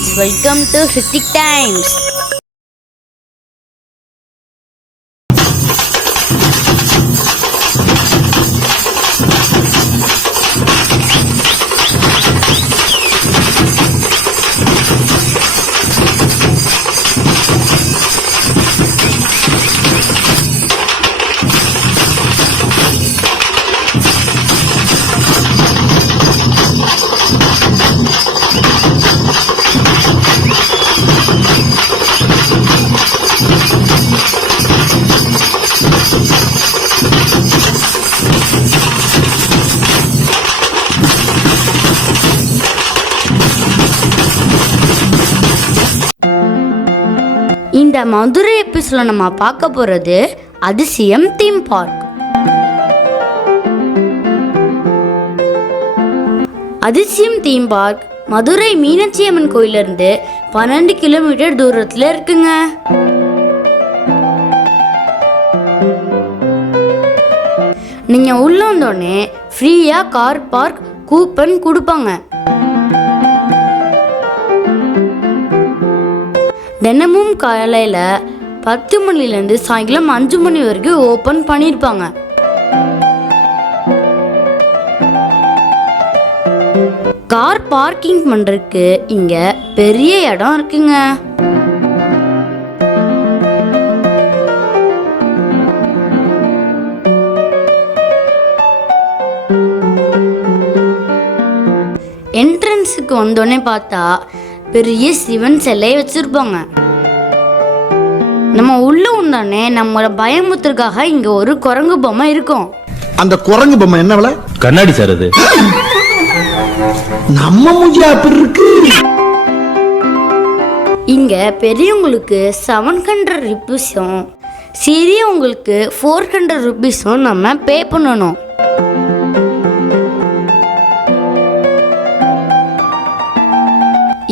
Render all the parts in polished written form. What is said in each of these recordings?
friends, welcome to Hritik Times. இந்த மதுரை எபிசோட்ல நம்ம பார்க்க போறது அதிசயம் தீம் பார்க். அதிசயம் தீம் பார்க் மதுரை மீனாட்சி அம்மன் கோயில இருந்து 12 கிலோமீட்டர் தூரத்துல இருக்குங்க. நீங்க உள்ள வந்தோடனே ஃப்ரீயா கார் பார்க் கூப்பன் கொடுப்பாங்க. தினமும் காலையில் 10 மணிலேருந்து சாயங்காலம் 5 மணி வரைக்கும் ஓப்பன் பண்ணியிருப்பாங்க. கார் பார்க்கிங் பண்ணுறதுக்கு இங்கே பெரிய இடம் இருக்குங்க. என்ட்ரன்ஸுக்கு வந்தோடனே பார்த்தா பெரிய சிவன் சிலையை வச்சிருப்பாங்க. நம்ம உள்ள உண்டானே நம்மள பயமுத்துறதுக்காக இங்க ஒரு குரங்கு பொம்மை இருக்கும். அந்த குரங்கு பொம்மை என்ன விலை? கண்ணாடி சார் அது. நம்ம மூஞ்சி அப்படி இருக்கு. இங்க பெரியவங்களுக்கு 700 ருபீஸும் சிறியவங்களுக்கு 400 ருபீஸும் நம்ம பே பண்ணணும்.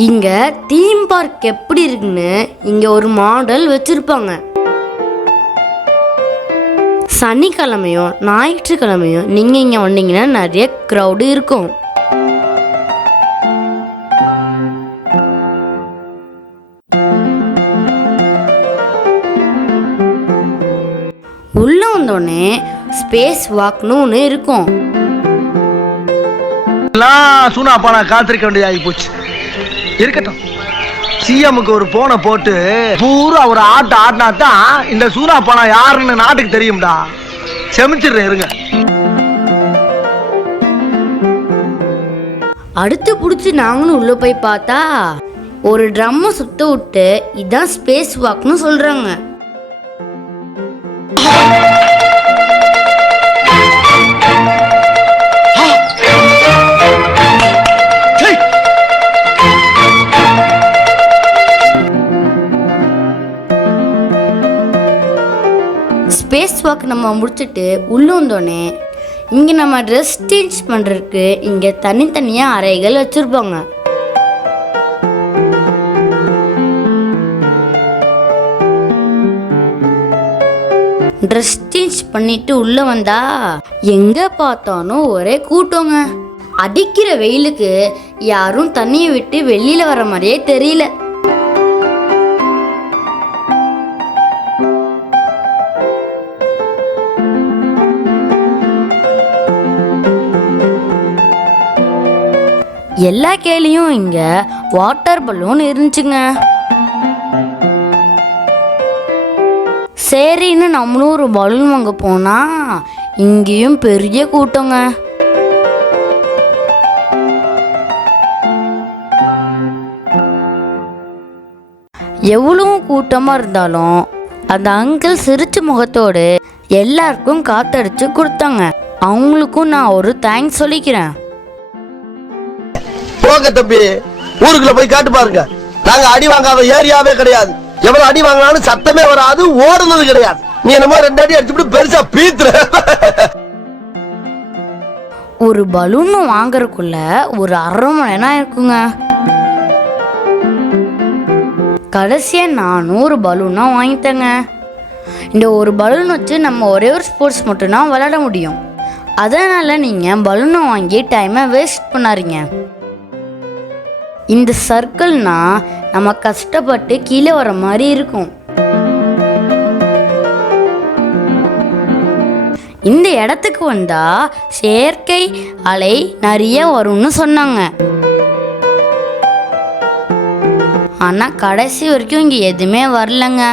இங்க தீம் பார்க் எப்படி இருக்குன்னு இங்க ஒரு மாடல் வச்சிருப்பாங்க. சனிக்கிழமையும் ஞாயிற்றுக்கிழமையும் நீங்க இங்க வந்தீங்கன்னா நிறைய கிரௌடு இருக்கும். உள்ள வந்தோடனே ஸ்பேஸ் வாக்னு ஒன்று இருக்கும். சூனாப்பானா காத்திருக்க வேண்டியதாகி போச்சு. இருக்கட்டும், சிஎம்முக்கு ஒரு போனை போட்டு பூரா ஒரு ஆட்ட ஆட்டினா தான் இந்த சூனாப்பானா யாருன்னு நாட்டுக்கு தெரியும்டா. செமிச்சிடுறேன் இருங்க. அடுத்து பிடிச்சி நாங்களும் உள்ள போய் பார்த்தா ஒரு ட்ரம்மை சுத்த விட்டு இதான் ஸ்பேஸ் வாக்னு சொல்றாங்க. ஸ்பேஸ் வாக் நம்ம முடிச்சுட்டு உள்ள வந்தோடனே இங்கே நம்ம ட்ரெஸ் சேஞ்ச் பண்ணுறதுக்கு இங்கே தனித்தனியாக அறைகள் வச்சுருப்பாங்க. ட்ரெஸ் சேஞ்ச் பண்ணிட்டு உள்ளே வந்தா எங்கே பார்த்தாலும் ஒரே கூட்டங்க. அடிக்கிற வெயிலுக்கு யாரும் தண்ணியை விட்டு வெளியில் வர மாதிரியே தெரியல. எல்லா கேலையும் இங்க வாட்டர் பலூன் இருந்துச்சுங்க. சரின்னு நம்மளும் ஒரு பலூன் வாங்க போனா இங்கேயும் பெரிய கூட்டங்க. எவ்வளவு கூட்டமா இருந்தாலும் அந்த அங்கிள் சிரிச்ச முகத்தோடு எல்லாருக்கும் காத்தடிச்சு கொடுத்தாங்க. அவங்களுக்கும் நான் ஒரு தேங்க்ஸ் சொல்லிக்கிறேன். போங்க தம்பி, ஊருக்குள்ள போய் காட்டு பாருங்க. நாங்க அடி வாங்காத ஏரியாவே கிடையாது. எவ்வளவு அடி வாங்கினாலும் சத்தமே வராது, ஓடுனது கிடையாது. நீ என்னமோ 2 அடி அடிச்சுட்டு பெருசா பீத்துற. ஒரு பலூன் வாங்கறதுக்குள்ள ஒரு 1/2 மணி நேரம் இருக்குங்க. கடைசியா நானும் ஒரு பலூனா வாங்கிட்டேங்க. இந்த ஒரு பலூன் வச்சு நம்ம ஒரே ஒரு ஸ்போர்ட்ஸ் மட்டும்தான் விளையாட முடியும். அதனால நீங்க பலூனை வாங்கி டைமை வேஸ்ட் பண்ணாதீங்க. இந்த சர்க்கிள்னா நம்ம கஷ்டப்பட்டு கீழே வர மாதிரி இருக்கும். இந்த இடத்துக்கு வந்தா செயற்கை அலை நிறைய வரும்னு சொன்னாங்க. ஆனா கடைசி வரைக்கும் இங்க எதுவுமே வரலங்க.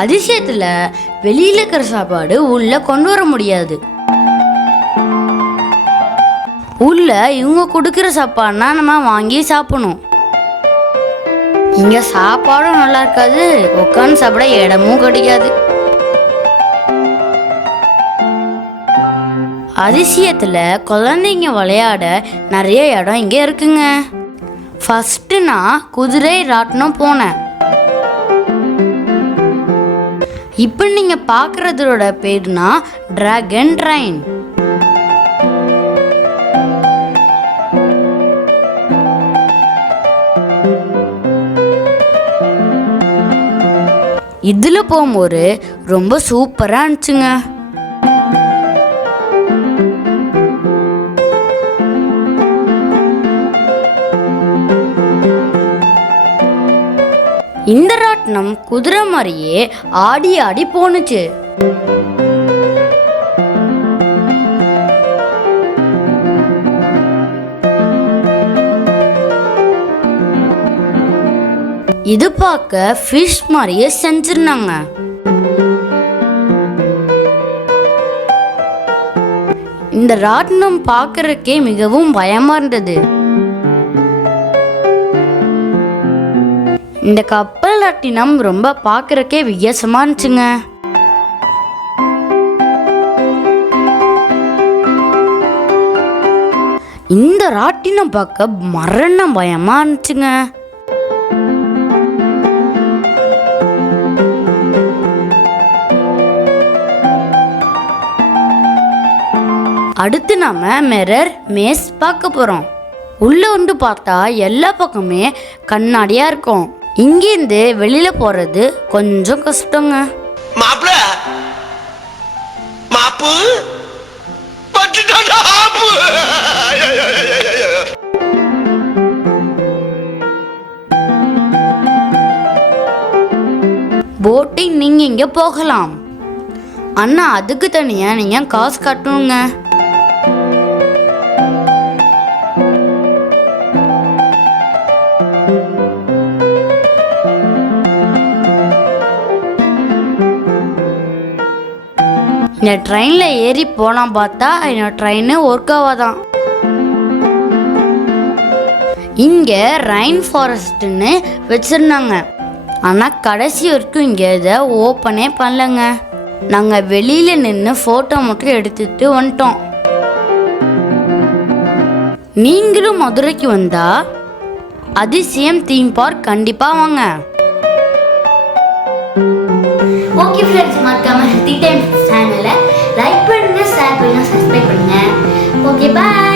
அதிசயத்துல வெளியில இருக்கிற சாப்பாடு உள்ள கொண்டு வர முடியாது. உள்ள இவங்க கொடுக்கிற சாப்பாடுனா நம்ம வாங்கி சாப்பிடணும். இங்க சாப்பாடும் நல்லா இருக்காது, உட்காந்து சாப்பிட இடமும் கிடைக்காது. அதிசயத்துல குழந்தைங்க விளையாட நிறைய இடம் இங்க இருக்குங்க. ஃபர்ஸ்ட் நான் குதிரை ராட்டினம் போனேன். இப்போ நீங்க பார்க்கறதோட பேர்னா டிராகன் ட்ரெயின். இதுல போகும்போது ரொம்ப சூப்பரா இருந்துச்சுங்க. இந்த ராட்டினம் குதிரை மாதிரியே ஆடி ஆடி போனுச்சு. இது பார்க்க ஃபிஷ் மாதிரியே செஞ்சிருந்தாங்க. இந்த ராட்டினம் பார்க்கறதுக்கே மிகவும் பயமா இருந்தது. இந்த கப்பல் ராட்டினம் ரொம்ப பார்க்கறதுக்கே வித்தியாசமா இருந்துச்சுங்க. இந்த ராட்டினம் பார்க்க மரண பயமா இருந்துச்சுங்க. அடுத்து நாம மிரர் மேஸ் பார்க்க போறோம். உள்ள வந்து பார்த்தா எல்லா பக்கமே கண்ணாடியா இருக்கும். இங்கிருந்து வெளியில போறது கொஞ்சம் கஷ்டங்க. போட்டிங் நீங்க இங்க போகலாம், ஆனா அதுக்கு தனியா நீங்க காசு கட்டணுங்க. இந்த ட்ரெயின்ல ஏறி போலாம் பார்த்தா என்னோட ட்ரெயின் ஒர்க் ஆகாதான். இங்க ரெயின் ஃபாரஸ்ட்னு வச்சிருந்தாங்க, ஆனா கடைசி வரைக்கும் இங்க இதை ஓப்பனே பண்ணலங்க. நாங்க வெளியில நின்று போட்டோ மட்டும் எடுத்துட்டு வந்துட்டோம். நீங்களும் மதுரைக்கு வந்தா அதிசயம் தீம் பார்க் கண்டிப்பா வாங்க. ஓகே ஃப்ரெண்ட்ஸ், மறக்காம ஹெல்த்தி டைம் சேனலை லைக் பண்ணுங்க, ஷேர் பண்ணுங்க, சப்ஸ்கிரைப் பண்ணுங்க. Okay, by.